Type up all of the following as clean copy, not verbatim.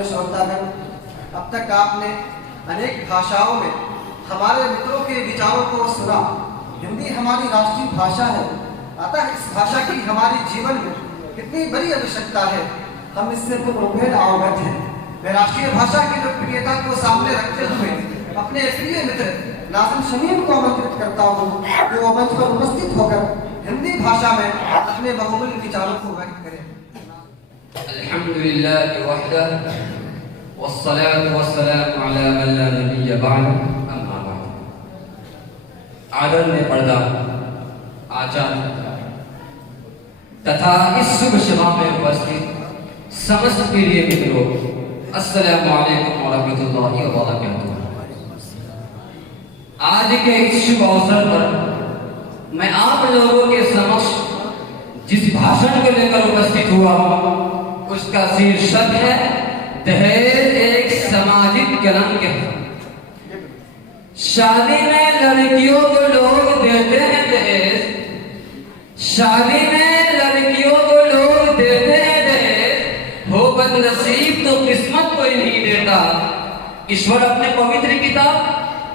प्रिय श्रोतागण, अब तक आपने अनेक भाषाओं में हमारे मित्रों के विचारों को सुना। हिंदी हमारी राष्ट्रीय भाषा है, अतः इस भाषा की हमारे जीवन में कितनी बड़ी आवश्यकता है, हम इससे पूर्णभेद अवगत हैं। मैं राष्ट्रीय भाषा की लोकप्रियता को सामने रखते हुए अपने प्रिय मित्र नाज़िम शमीम को आमंत्रित करता हूँ कि वो मंच पर उपस्थित होकर हिंदी भाषा में अपने बहुमूल्य विचारों को व्यक्त करें। अल्हम्दुलिल्लाह वहदह वस्सलातु वस्सलामु अला मन ला नबिय्य बअद, अम्मा बाद। आदरणीय पर्दा आचार्य तथा इस शुभ सभा में उपस्थित समस्त प्रिय मित्रों, अस्सलामु अलैकुम व रहमतुल्लाहि व बरकातुहू। आज के इस शुभ अवसर पर मैं आप लोगों के समक्ष जिस भाषण को लेकर उपस्थित हुआ हूँ उसका शीर्षक है दहेज एक सामाजिक कलंक है। शादी में लड़कियों को लोग देते हैं दहेज, शादी में लड़कियों को लोग देते हैं दहेज, हो बदनसीब तो किस्मत कोई नहीं देता। ईश्वर अपने पवित्र किताब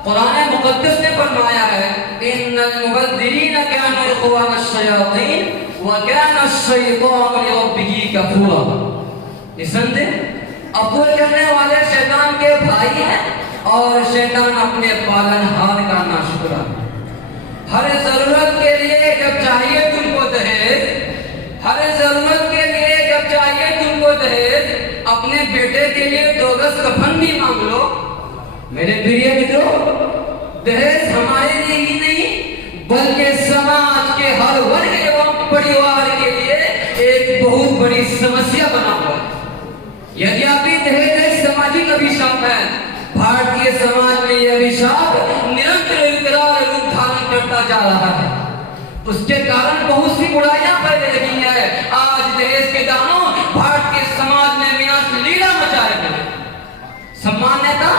कुरान मुकद्दस ने फरमाया है, इन्नल मुबद्दिरीन कानू इख्वान अश-शयातीन व काना अश-शैतानु लिरब्बिही कफूरा। निसंदेह अपुर करने वाले शैतान के भाई हैं और शैतान अपने पालनहार का नाशुक्र। हर जरूरत के लिए जब चाहिए तुमको दहेज, हर जरूरत के लिए जब चाहिए तुमको दहेज, अपने बेटे के लिए 2 गज कफन भी मांग लो। मेरे प्रिय मित्रों, दहेज हमारे लिए ही नहीं बल्कि समाज के हर वर्ग एवं परिवार के लिए एक बहुत बड़ी समस्या बना हुआ है। यद्यपि दहेज एक सामाजिक अभिशाप है, भारतीय समाज में यह अभिशाप निरंतर विकराल रूप धारण करता जा रहा है। उसके कारण बहुत सी बुराइयां फैल रही है। आज दहेज के दानों भारतीय समाज में विनाश लीला मचाए हुए। सामान्यता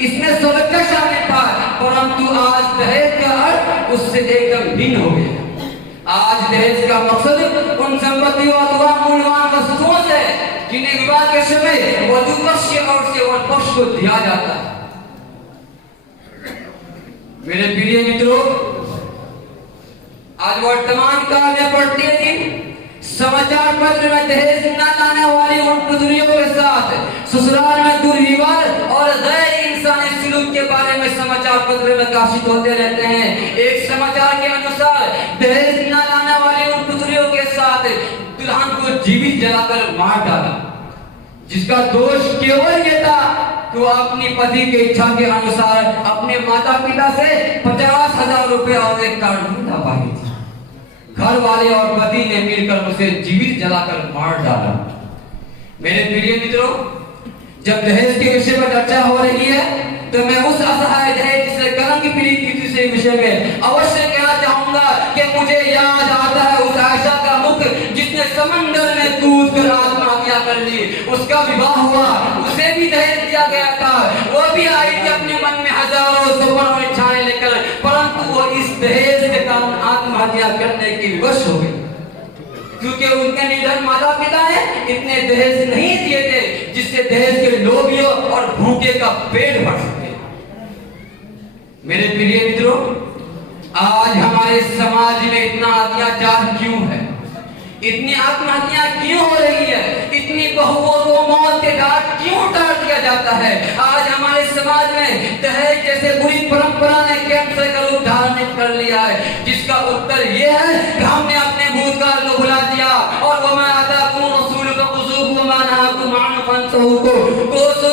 इसमें सुरक्षा शामिल था, परंतु आज दहेज का अर्थ उससे एकदम भिन्न हो गया। आज दहेज का मकसद उन संपत्तियों अथवा मूल्यवान वस्तुओं से जिन्हें विवाह के समय वधू पक्ष और सेवन पक्ष को दिया जाता है। मेरे प्रिय मित्रों, आज वर्तमान काल में प्रतिदिन समाचार पत्र में दहेज न लाने वाली उन पुतलियों के साथ ससुराल में दुर्व्यवहार और गैर इंसानी सलूक के बारे में समाचार पत्र में प्रकाशित होते रहते हैं। एक समाचार के अनुसार दहेज न लाने वाली उन पुतलियों के साथ दुल्हन को जीवित जलाकर मार डाला, जिसका दोष केवल ये था कि वो अपनी पति की इच्छा के अनुसार अपने माता पिता से 50,000 रुपए और एक कार ढूंढा पाई थी। घर वाले और पति ने मिलकर उसे जीवित जलाकर मार डाला। मेरे प्रिय मित्रों, जब दहेज के विषय पर चर्चा हो रही है तो मैं उस असहाय दहेज से कलंक पीड़ित किसी से विषय में अवश्य कहना चाहूंगा कि मुझे याद आता है उस आयशा का मुख जिसने समंदर में कूद कर आत्महत्या कर ली। उसका विवाह हुआ, उसे भी दहेज दिया गया था, वो भी आई थी अपने मन में हजारों सपन और इच्छाएं लेकर, परंतु वो इस दहेज के कारण आत्महत्या करने की विवश हो गई, क्योंकि उनके निधन माता पिता ने इतने दहेज नहीं दिए थे जिससे दहेज के लोभियों और भूखे का पेट भर सके। मेरे प्रिय मित्रों, आज हमारे समाज में इतना अत्याचार क्यों है, इतनी आत्महत्या क्यों हो रही है, इतनी बहुओं को मौत के घाट क्यों उतार दिया जाता है? आज हमारे समाज में दहेज जैसे बुरी परंपरा ने कैंसर का रूप धारण कर लिया है, जिसका उत्तर ये है कि हमने अपने भूतकाल को भुला दिया और वो मैं आता को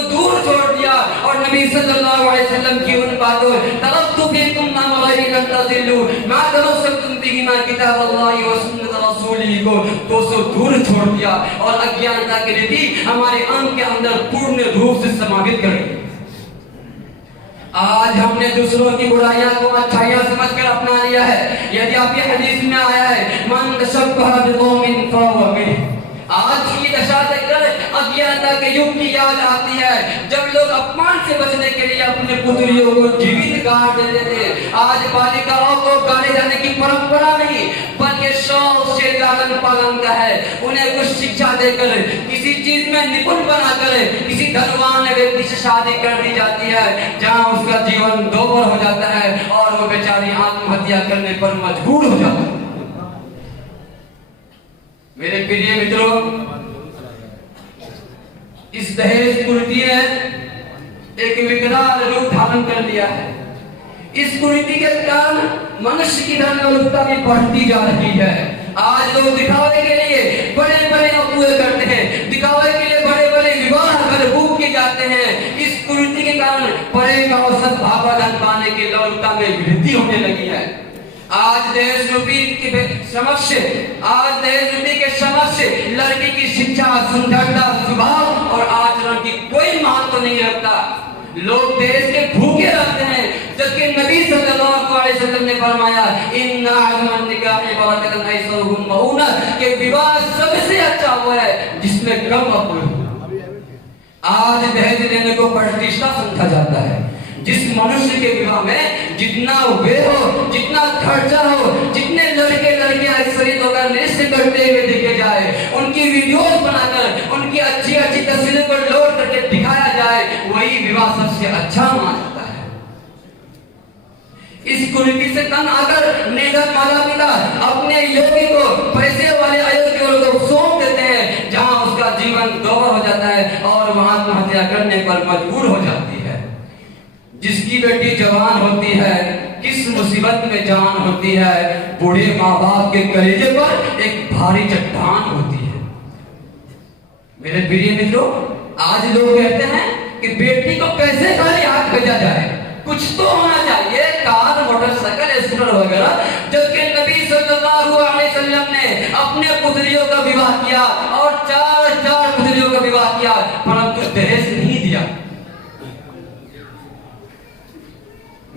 दूर छोड़ दिया और नबी सल्लल्लाहु अलैहि वसल्लम की उन बातों तरफ्तु फीकुम मा मगरिकन तज़िल्लु मा तमस्सकतुम बिही मा किताब अल्लाह व सुन्नत रसूली को दूर छोड़ दिया और अज्ञानता की रीति हमारे अंग के अंदर पूर्ण रूप से समाहित कर दी। आज हमने दूसरों की बुराइयां को अच्छाइयां समझकर अपना लिया है। यदि आप ये हदीस में आया है मन तशब्बह बिकौमिन फहुव मिनहुम, आज की दशा देखकर अज्ञानता की के युग की याद आती है, जब लोग अपमान से बचने के लिए अपने पुत्रियों को जीवित गाड़ देते थे। आज बालिकाओं को गाड़े जाने की परंपरा नहीं, बल्कि शौक से लालन पालन का है। उन्हें कुछ शिक्षा देकर, किसी चीज में निपुण बनाकर किसी धनवान व्यक्ति से शादी कर दी जाती है, जहां उसका जीवन दोबर हो जाता है और वो बेचारी आत्महत्या करने पर मजबूर हो जाती है। मेरे प्रिय मित्रों, इस दहेज कुरीति ने एक विकराल रूप धारण कर लिया है। इस कुरीति के कारण मनुष्य की धर्मात्मकता भी बढ़ती जा रही है। आज लोग दिखावे के लिए बड़े बड़े अफवाह करते हैं, दिखावे के लिए बड़े बड़े विवाह कर बुक किए जाते हैं। इस कुरीति के कारण परे का औसत भावा धन पाने की लौलता में वृद्धि होने लगी है। आज दहेज रूपी के समक्ष लड़की की शिक्षा, सुंदरता, स्वभाव और आचरण की कोई महत्व नहीं रखता। लोग दहेज के भूखे रहते हैं, जबकि नबी सल्लल्लाहु अलैहि वसल्लम ने फरमाया इन्ना अजमन निकाह बरकतन ऐसहुम मऊना, के विवाह सबसे अच्छा वो है जिसमें कम अपुर। आज दहेज लेने को प्रतिष्ठा समझा जाता है। जिस मनुष्य के विवाह में जितना व्यय हो, जितना खर्चा हो, जितने लड़के लड़कियां ऐश्वर्य होकर नृत्य करते हुए दिखे जाए, उनकी वीडियोस बनाकर उनकी अच्छी अच्छी तस्वीरों को लोड करके दिखाया जाए, वही विवाह सबसे अच्छा माना जाता है। इस कुरीति से तंग आकर निर्धन माता पिता अपने योगी को पैसे वाले अयोग्य को सौंप देते हैं, जहां उसका जीवन दोहर हो जाता है और वह आत्महत्या करने पर मजबूर हो जाती है। जिसकी बेटी जवान होती है, किस मुसीबत में जान होती है, बूढ़े माँ बाप के कलेजे पर एक भारी चट्टान होती है। मेरे प्रिय मित्रों, आज लोग कहते हैं कि बेटी को कैसे खाली हाथ भेजा जाए, कुछ तो होना चाहिए, कार, मोटरसाइकिल, स्कूटर वगैरह। जबकि नबी सल्लल्लाहु अलैहि वसल्लम ने अपने पुत्रियों का विवाह किया और चार पुत्रियों का विवाह किया, परंतु दहेज नहीं दिया।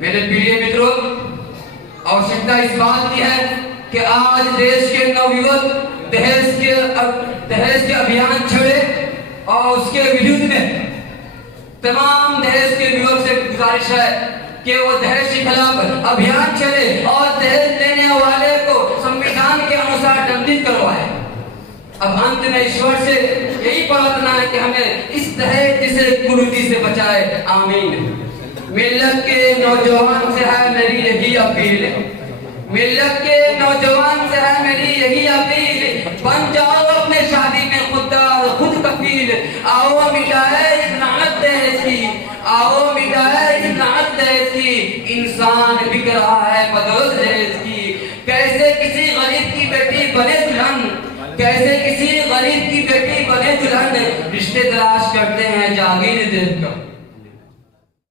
मेरे प्रिय मित्रों, आवश्यकता इस बात की है कि आज देश के नवयुवक दहेज के अभियान छेड़े और उसके विरुद्ध में तमाम दहेज के युवक से गुजारिश है कि वो दहेज के खिलाफ अभियान चले और दहेज लेने वाले को संविधान के अनुसार दंडित करवाए। अब अंत में ईश्वर से यही प्रार्थना है कि हमें इस दहेज से कुरीति से बचाए। आमीन। मिल्लत के नौजवान से है मेरी यही अपील, मिल्लत के नौजवान से है मेरी यही अपील, बन जाओ अपने शादी में खुद कफील। आओ मिटाए इस लानत दहेज की, आओ मिटाए इस लानत दहेज की। इंसान बिक रहा है बदौलत दहेज की। कैसे किसी गरीब की बेटी बने दुल्हन, कैसे किसी गरीब की बेटी बने दुल्हन। रिश्ते तलाश करते हैं जागीर देखकर।